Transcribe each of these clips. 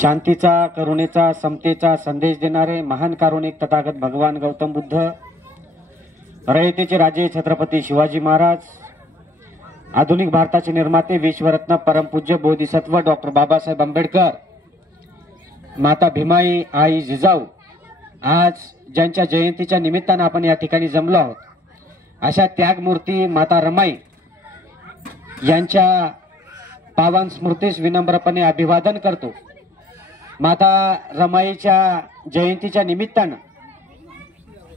शांतीचा, करुणेचा, समतेचा संदेश देणारे महान कारुणिक तथागत भगवान गौतम बुद्ध, रयतेचे राजे छत्रपती शिवाजी महाराज, आधुनिक भारताचे निर्माते विश्वरत्न परमपूज्य बोधिसत्व डॉक्टर बाबासाहेब आंबेडकर, माता भीमाई आई जिजाऊ, आज ज्यांच्या जयंतीच्या निमित्तानं आपण या ठिकाणी जमलो आहोत, अशा त्यागमूर्ती माता रमाई यांच्या पावन स्मृतीस विनम्रपणे अभिवादन करतो। माता रमाईच्या जयंतीच्या निमित्तानं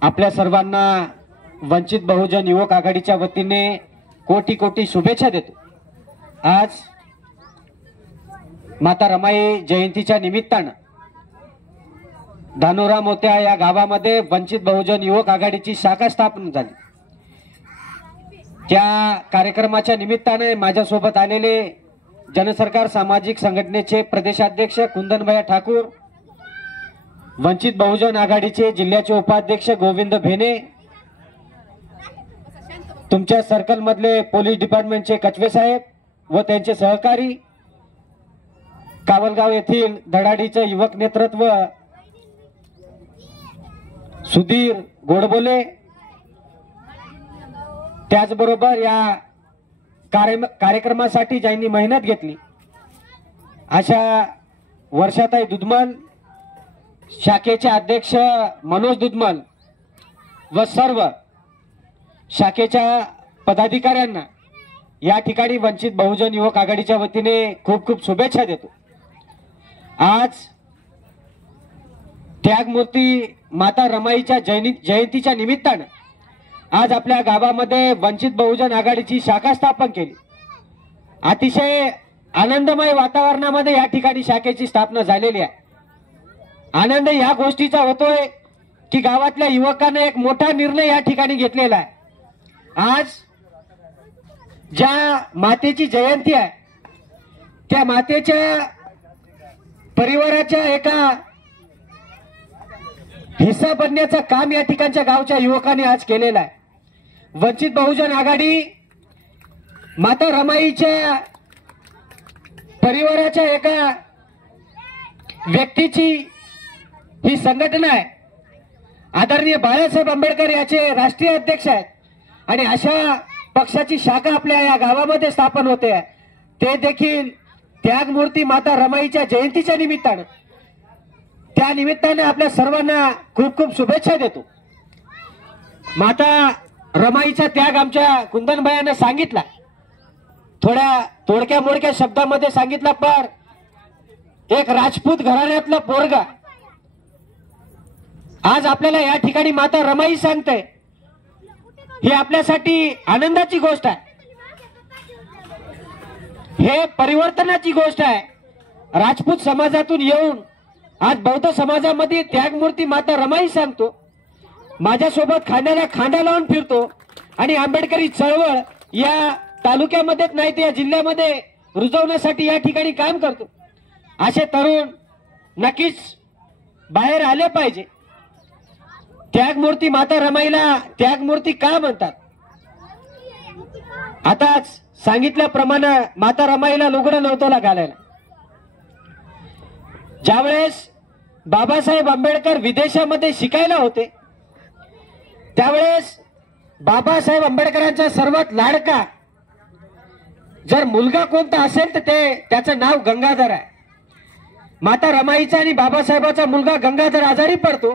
आपल्या सर्वांना वंचित बहुजन युवक आघाडीच्या वतीने कोटी कोटी शुभेच्छा देतो। आज माता रमाई जयंतीच्या निमित्तानं धानोरा मोत्या या गावामध्ये वंचित बहुजन युवक आघाडीची शाखा स्थापन झाली। त्या कार्यक्रमाच्या निमित्ताने माझ्यासोबत आलेले जनसरकार सामाजिक संघटनेचे प्रदेशाध्यक्ष कुंदनभैया ठाकूर, वंचित बहुजन आघाडीचे जिल्ह्याचे उपाध्यक्ष गोविंद भेने, तुमच्या सर्कल मधले पोलीस डिपार्टमेंटचे कचवे साहेब व त्यांचे सहकारी, कावलगाव येथील धडाडीचे युवक नेतृत्व सुधीर गोडबोले, त्याचबरोबर या कार्यक्रमासाठी ज्यांनी मेहनत घेतली अशा वर्षाताई दुधमल, शाखेचे अध्यक्ष मनोज दुधमल व सर्व शाखेच्या पदाधिकाऱ्यांना या ठिकाणी वंचित बहुजन युवक आघाडीच्या वतीने खूप खूप शुभेच्छा देतो। आज त्यागमूर्ती माता रमाईच्या जयंतीच्या निमित्तानं आज आपल्या गावामध्ये वंचित बहुजन आघाडीची शाखा स्थापन केली। अतिशय आनंदमय वातावरणामध्ये या ठिकाणी शाखेची स्थापना झालेली आहे। आनंद या गोष्टीचा होतोय की गावातल्या युवकांनी एक मोठा निर्णय या ठिकाणी घेतलेला आहे। आज ज्या मातेची जयंती आहे त्या मातेच्या परिवाराच्या एका हिस्सा बनण्याचं काम या ठिकाणच्या गावच्या युवकांनी आज केलेलं आहे। वंचित बहुजन आघाडी माता रमाईच्या परिवाराच्या एका व्यक्तीची ही संघटना आहे। आदरणीय बाळासाहेब आंबेडकर याचे राष्ट्रीय अध्यक्ष आहेत आणि अशा पक्षाची शाखा आपल्या या गावामध्ये स्थापन होते, ते देखील त्यागमूर्ती माता रमाईच्या जयंतीच्या निमित्तानं, त्या निमित्ताने आपल्या सर्वांना खूप खूप शुभेच्छा देतो। माता रमाईचा त्याग आमच्या कुंदनभैयाने सांगितला, थोड्या तोडक्या मोडक्या शब्दामध्ये सांगितला, पर एक राजपूत घराण्यातला पोरगा आज आपल्याला या ठिकाणी माता रमाई सांगते, ही आपल्यासाठी आनंदाची गोष्ट आहे, हे परिवर्तनाची गोष्ट आहे। राजपूत समाजातून येऊन आज बौद्ध समाजामध्ये त्यागमूर्ती माता रमाई सांगतो, माझ्यासोबत खांद्याला खांदा लावून फिरतो आणि आंबेडकरी चळवळ या तालुक्यामध्येच नाही तर या जिल्ह्यामध्ये रुजवण्यासाठी या ठिकाणी काम करतो। असे तरुण नक्कीच बाहेर आले पाहिजे। त्यागमूर्ती माता रमाईला त्यागमूर्ती का म्हणतात? आताच सांगितल्याप्रमाणे माता रमाईला लुगडं नव्हतं घालायला। ज्यावेळेस बाबासाहेब आंबेडकर विदेशामध्ये शिकायला होते त्यावेळेस बाबासाहेब आंबेडकरांचा सर्वात लाडका जर मुलगा कोणता असेल तर त्याचं नाव गंगाधर आहे। माता रमाईचा आणि बाबासाहेबाचा मुलगा गंगाधर आजारी पडतो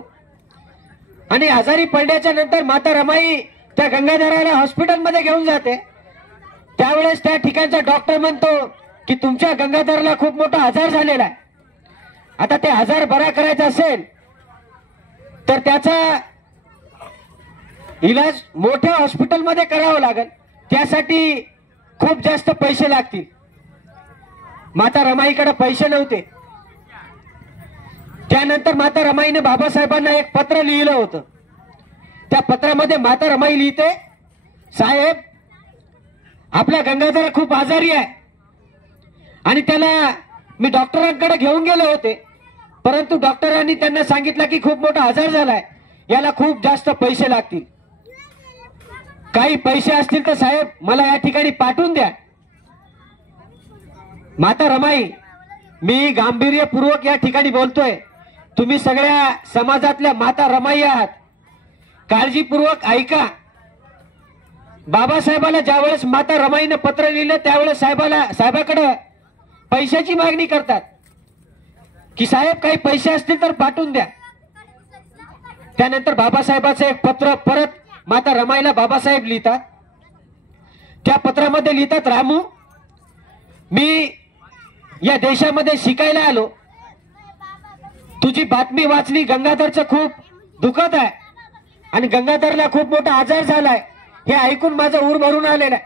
आणि आजारी पडल्याच्या नंतर माता रमाई त्या गंगाधराला हॉस्पिटलमध्ये घेऊन जाते। त्यावेळेस त्या ठिकाणचा डॉक्टर म्हणतो की तुमच्या गंगाधरला खूप मोठा आजार झालेला आहे, आता ते आजार बरा करायचा असेल तर त्याचा इलाज मोठ्या हॉस्पिटलमध्ये करावा लागेल, त्यासाठी खूप जास्त पैसे लागतील। माता रमाईकडे पैसे नव्हते। त्यानंतर माता रमाईने बाबासाहेबांना एक पत्र लिहिलं होतं। त्या पत्रामध्ये माता रमाई लिहिते, साहेब आपला गंगाधर खूप आजारी आहे आणि त्याला मी डॉक्टरांकडे घेऊन गेले होते, परंतु डॉक्टरांनी त्यांना सांगितलं की खूप मोठा आजार झालाय, याला खूप जास्त पैसे लागतील, काही पैसे असतील तर साहेब मला या ठिकाणी पाठवून द्या। माता रमाई मी गांभीर्यपूर्वक या ठिकाणी बोलतोय. तुम्ही सगळ्या समाजातल्या माता रमाई आहात. काळजीपूर्वक ऐका. बाबासाहेबाला ज्यावेळेस माता रमाईनं पत्र लिहिलं त्यावेळेस साहेबाकडे पैशाची मागणी करतात की साहेब काही पैसे असतील तर पाठवून द्या. त्यानंतर बाबासाहेबाचं एक पत्र परत माता रमाईला बाबासाहेब लिहितात. त्या पत्रामध्ये लिहितात, रामू, मी या देशामध्ये शिकायला आलो. तुझी बातमी वाचली. गंगाधरचं खूप दुखत आहे आणि गंगाधरला खूप मोठा आजार झालाय हे ऐकून माझं ऊर भरून आलेलं आहे.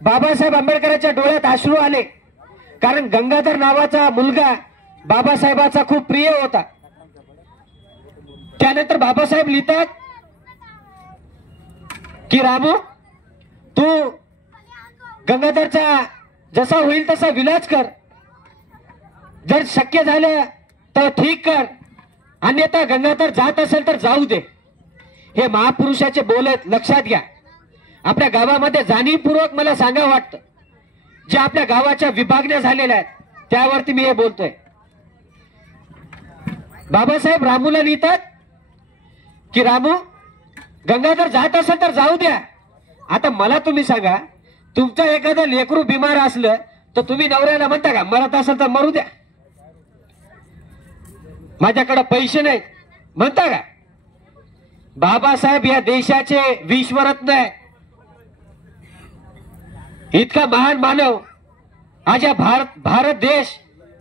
बाबासाहेब आंबेडकरांच्या डोळ्यात अश्रू आले, कारण गंगाधर नावाचा मुलगा बाबासाहेबाचा खूप प्रिय होता. त्यानंतर बाबासाहेब लिहितात की रामू, तू गंगाधरचा जसा होईल तसा विलाज कर. जर शक्य झालं तर ठीक कर, अन्यथा गंगाधर जात असेल तर जाऊ दे. हे महापुरुषाचे बोल आहेत, लक्षात घ्या. आपल्या गावामध्ये जाणीवपूर्वक मला सांगावं वाटतं, जे आपल्या गावाच्या विभागण्या झालेल्या आहेत त्यावरती मी हे बोलतोय. बाबासाहेब रामूला लिहितात की रामू, गंगाधर जात असेल तर जाऊ द्या. आता मला तुम्ही सांगा, तुमचं एखादं लेकरू बिमार असलं तर तुम्ही नवऱ्याला म्हणता का मरत असेल तर मरू द्या, माझ्याकडे पैसे नाहीत म्हणता का? बाबासाहेब या देशाचे विश्वरत्न आहे. इतका महान मानव आज या भारत देश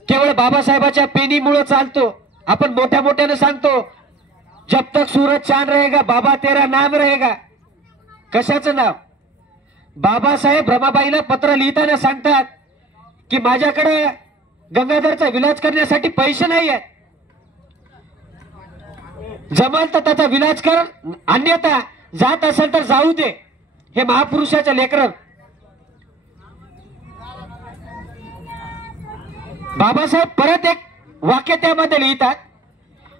केवळ बाबासाहेबाच्या पेनीमुळे चालतो. आपण मोठ्या मोठ्याने सांगतो, जब तक सूरज चांद रहेगा बाबा तेरा नाम रहेगा. कशाचं नाव? बाबासाहेब रमाबाईला पत्र लिहिताना सांगतात की माझ्याकडे गंगाधरचा विलाज करण्यासाठी पैसे नाही आहेत, जमाल तर त्याचा विलाज कर, अन्यथा जात असेल तर जाऊ दे. हे महापुरुषाच्या लेकरं. बाबासाहेब परत एक वाक्य त्यामध्ये लिहितात,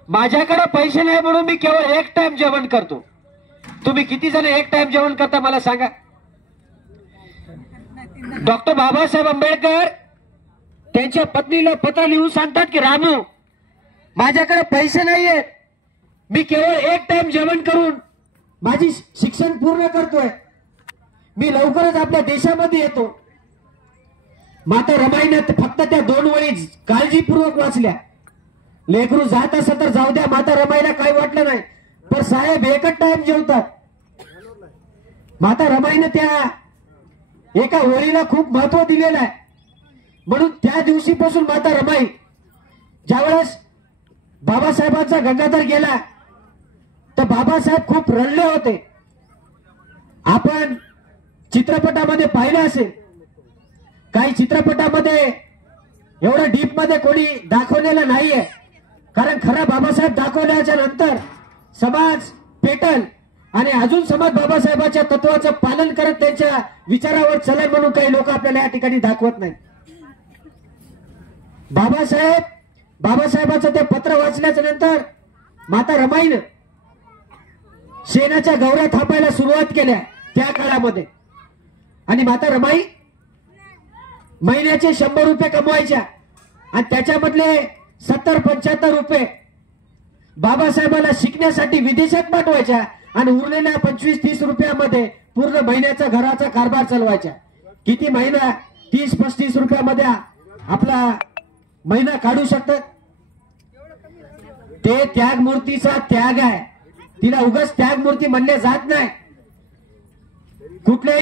माझ्याकडे पैसे नाही म्हणून मी केवळ एक टाइम जेवण करतो. तुम्ही किती जण एक टाइम जेवण करता मला सांगा? डॉक्टर बाबासाहेब आंबेडकर त्यांच्या पत्नीला पत्र लिहून सांगतात की रामू, माझ्याकडे पैसे नाहीयेत, मी केवळ एक टाइम जेवण करून माझी शिक्षण पूर्ण करतोय, मी लवकरच आपल्या देशामध्ये येतो. माता रमाईने फक्त त्या 2 वळी काळजीपूर्वक वाचल्या. लेकरू जात असं तर जाऊ द्या, माता रमाईला काही वाटलं नाही, पण साहेब एकच टाइम जेवतात. माता रमाईने त्या एका ओळीला खूप महत्व दिलेलं आहे. म्हणून त्या दिवशीपासून माता रमाई ज्यावेळेस बाबासाहेबांचा गंगाधर गेला तर बाबासाहेब खूप रडले होते. आपण चित्रपटामध्ये पाहिलं असेल, काही चित्रपटामध्ये एवढं डीप मध्ये कोणी दाखवलेलं नाहीये, कारण खरा बाबासाहेब दाखवल्याच्या नंतर समाज पेटल आणि अजून समाज बाबासाहेबांच्या तत्वाचं पालन करत त्यांच्या विचारावर चलन म्हणून काही लोक आपल्याला या ठिकाणी दाखवत नाही. बाबासाहेबाचं ते पत्र वाचल्याच्या नंतर माता रमाईनं शेणाच्या गौऱ्या थापायला सुरुवात केल्या त्या काळामध्ये. आणि माता रमाई महिन्याचे 100 रुपये कमवायच्या आणि त्याच्यामधले 70-75 रुपये बाबासाहेबाला शिकण्यासाठी विदेशात पाठवायच्या आणि उरलेल्या 25-30 रुपयामध्ये पूर्ण महिन्याचा घराचा कारभार चालवायचा. किती महिना 30-35 रुपयामध्ये आपला महिना काढू शकतात. ते त्यागमूर्तीचा त्याग आहे, तिला उगाच त्यागमूर्ती म्हणले जात नाही. कुठल्याही